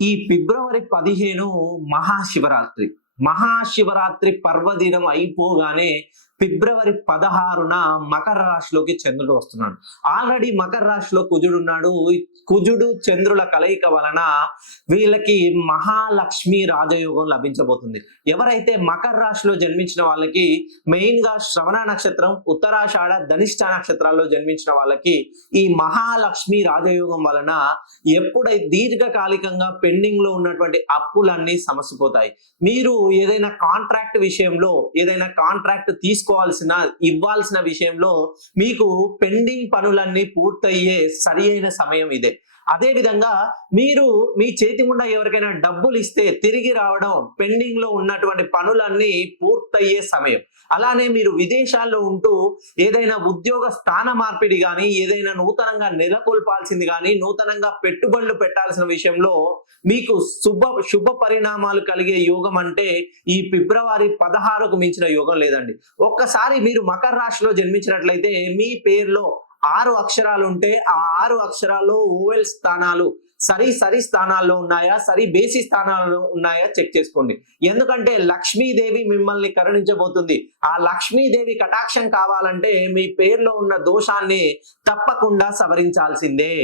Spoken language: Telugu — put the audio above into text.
ఈ ఫిబ్రవరి 15 మహాశివరాత్రి. మహాశివరాత్రి పర్వదినం అయిపోగానే ఫిబ్రవరి 16న మకర రాశిలోకి చంద్రుడు వస్తున్నాడు. ఆల్రెడీ మకర రాశిలో కుజుడు ఉన్నాడు. కుజుడు చంద్రుల కలయిక వలన వీళ్ళకి మహాలక్ష్మి రాజయోగం లభించబోతుంది. ఎవరైతే మకర రాశిలో జన్మించిన వాళ్ళకి మెయిన్ గా శ్రవణ నక్షత్రం, ఉత్తరాషాఢ, ధనిష్ట నక్షత్రాల్లో జన్మించిన వాళ్ళకి ఈ మహాలక్ష్మి రాజయోగం వలన ఎప్పుడైతే దీర్ఘకాలికంగా పెండింగ్ లో ఉన్నటువంటి అప్పులన్నీ సమసిపోతాయి. మీరు ఏదైనా కాంట్రాక్ట్ విషయంలో ఏదైనా కాంట్రాక్ట్ ఇవ్వాల్సిన విషయంలో మీకు పెండింగ్ పనులన్నీ పూర్తయ్యే సరి అయిన సమయం ఇదే. అదే విధంగా మీరు మీ చేతి గుండా ఎవరికైనా డబ్బులు ఇస్తే తిరిగి రావడం, పెండింగ్ లో ఉన్నటువంటి పనులన్నీ పూర్తయ్యే సమయం. అలానే మీరు విదేశాల్లో ఉంటూ ఏదైనా ఉద్యోగ స్థాన మార్పిడి కానీ, ఏదైనా నూతనంగా నెలకొల్పాల్సింది కానీ, నూతనంగా పెట్టుబడులు పెట్టాల్సిన విషయంలో మీకు శుభ పరిణామాలు కలిగే యోగం అంటే ఈ ఫిబ్రవరి 16కు మించిన యోగం లేదండి. ఒక్కసారి మీరు మకర రాశిలో జన్మించినట్లయితే మీ పేరులో 6 అక్షరాలు ఉంటే ఆ 6 అక్షరాల్లో ఓవెల్ స్థానాలు సరి స్థానాల్లో ఉన్నాయా, సరి బేసి స్థానాల్లో ఉన్నాయా చెక్ చేసుకోండి. ఎందుకంటే లక్ష్మీదేవి మిమ్మల్ని కరుణించబోతుంది. ఆ లక్ష్మీదేవి కటాక్షం కావాలంటే మీ పేరులో ఉన్న దోషాన్ని తప్పకుండా సవరించాల్సిందే.